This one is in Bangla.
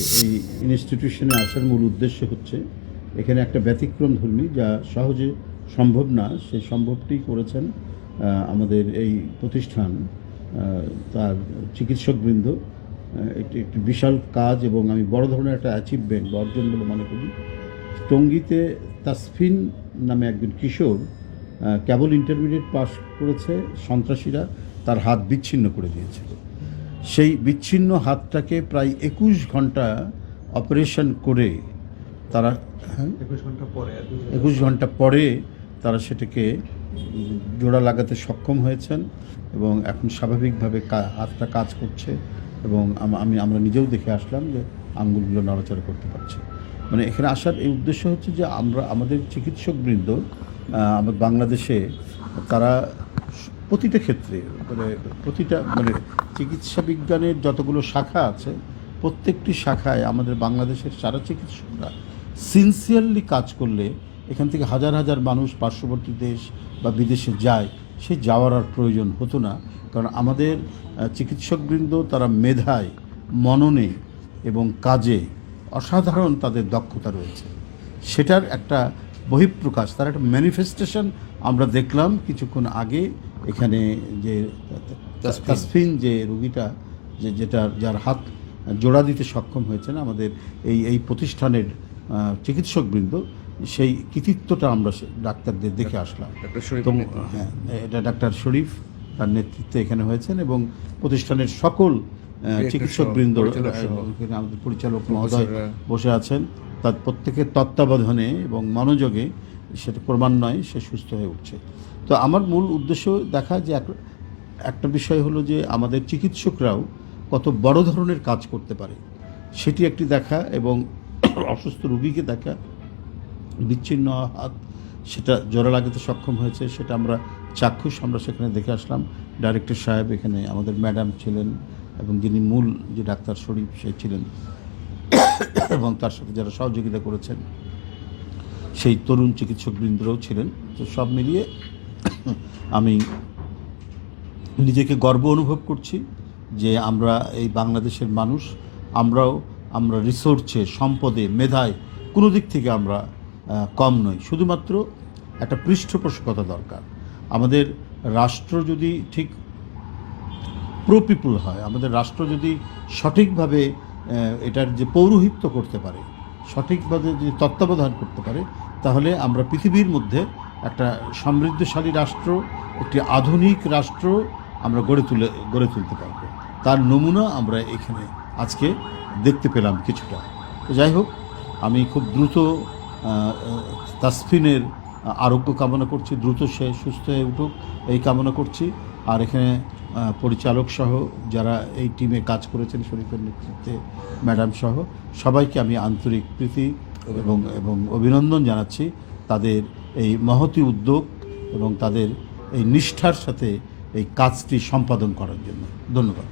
এই ইনস্টিটিউশনে আসার মূল উদ্দেশ্য হচ্ছে এখানে একটা ব্যতিক্রমধর্মী যা সহজে সম্ভব না, সেই সম্ভবটি করেছেন আমাদের এই প্রতিষ্ঠান, তার চিকিৎসকবৃন্দ। একটি একটি বিশাল কাজ এবং আমি বড় ধরনের একটা অ্যাচিভমেন্ট বা অর্জন বলে মনে করি। টঙ্গীতে তাসফিন নামে একজন কিশোর কেবল ইন্টারমিডিয়েট পাস করেছে, সন্ত্রাসীরা তার হাত বিচ্ছিন্ন করে দিয়েছিল। সেই বিচ্ছিন্ন হাতটাকে প্রায় 21 ঘন্টা অপারেশন করে তারা 21 ঘন্টা পরে তারা সেটাকে জোড়া লাগাতে সক্ষম হয়েছেন এবং এখন স্বাভাবিকভাবে হাতটা কাজ করছে এবং আমরা নিজেও দেখে আসলাম যে আঙ্গুলগুলো নড়াচড়া করতে পারছে। মানে এখানে আসার এই উদ্দেশ্য হচ্ছে যে আমাদের চিকিৎসকবৃন্দ আমাদের বাংলাদেশে তারা প্রতিটা ক্ষেত্রে মানে চিকিৎসা বিজ্ঞানের যতগুলো শাখা আছে প্রত্যেকটি শাখায় আমাদের বাংলাদেশের সারা চিকিৎসকরা সিনসিয়ারলি কাজ করলে এখান থেকে হাজার হাজার মানুষ পার্শ্ববর্তী দেশ বা বিদেশে যায়, সে যাওয়ার আর প্রয়োজন হতো না। কারণ আমাদের চিকিৎসকবৃন্দ তারা মেধায়, মননে এবং কাজে অসাধারণ তাদের দক্ষতা রয়েছে। সেটার একটা বহিঃপ্রকাশ, তার একটা ম্যানিফেস্টেশন আমরা দেখলাম কিছুক্ষণ আগে এখানে। যে তাসফিন যে রুগীটা যার হাত জোড়া দিতে সক্ষম হয়েছেন আমাদের এই প্রতিষ্ঠানের চিকিৎসকবৃন্দ, সেই কৃতিত্বটা আমরা ডাক্তারদের দেখে আসলাম। হ্যাঁ, এটা ডাক্তার শরীফ তার নেতৃত্বে এখানে হয়েছেন এবং প্রতিষ্ঠানের সকল চিকিৎসকবৃন্দ, আমাদের পরিচালক মহোদয় বসে আছেন, তার প্রত্যেকের তত্ত্বাবধানে এবং মনোযোগে সেটা ক্রমান্বয়ে সে সুস্থ হয়ে উঠছে। তো আমার মূল উদ্দেশ্য দেখা যে একটা বিষয় হলো যে আমাদের চিকিৎসকরাও কত বড় ধরনের কাজ করতে পারে সেটি একটি দেখা, এবং অসুস্থ রুগীকে দেখা, বিচ্ছিন্ন হাত সেটা জোড়া লাগাতে সক্ষম হয়েছে সেটা আমরা চাক্ষুষ, আমরা সেখানে দেখে আসলাম। ডাইরেক্টর সাহেব এখানে, আমাদের ম্যাডাম ছিলেন এবং যিনি মূল যে ডাক্তার শরীফ সে ছিলেন এবং তার সাথে যারা সহযোগিতা করেছেন সেই তরুণ চিকিৎসকবৃন্দরাও ছিলেন। তো সব মিলিয়ে আমি নিজেকে গর্ব অনুভব করছি যে আমরা এই বাংলাদেশের মানুষ, আমরা রিসোর্সে, সম্পদে, মেধায় কোনো দিক থেকে আমরা কম নই। শুধুমাত্র একটা পৃষ্ঠপোষকতা দরকার। আমাদের রাষ্ট্র যদি ঠিক প্রো পিপুল হয়, আমাদের রাষ্ট্র যদি সঠিকভাবে এটার যে পৌরোহিত্য করতে পারে, সঠিকভাবে যদি তত্ত্বাবধান করতে পারে, তাহলে আমরা পৃথিবীর মধ্যে একটা সমৃদ্ধশালী রাষ্ট্র, একটি আধুনিক রাষ্ট্র আমরা গড়ে তুলতে পারব। তার নমুনা আমরা এখানে আজকে দেখতে পেলাম কিছুটা। তো যাই হোক, আমি খুব দ্রুত তাসফিনের আরোগ্য কামনা করছি, দ্রুত সে সুস্থ হয়ে উঠুক এই কামনা করছি। আর এখানে পরিচালক সহ যারা এই টিমে কাজ করেছেন, শরীফের নেতৃত্বে ম্যাডাম সহ সবাইকে আমি আন্তরিক প্রীতি এবং অভিনন্দন জানাচ্ছি তাদের এই মহতী উদ্যোগ এবং তাদের এই নিষ্ঠার সাথে এই কাজটি সম্পাদন করার জন্য। ধন্যবাদ।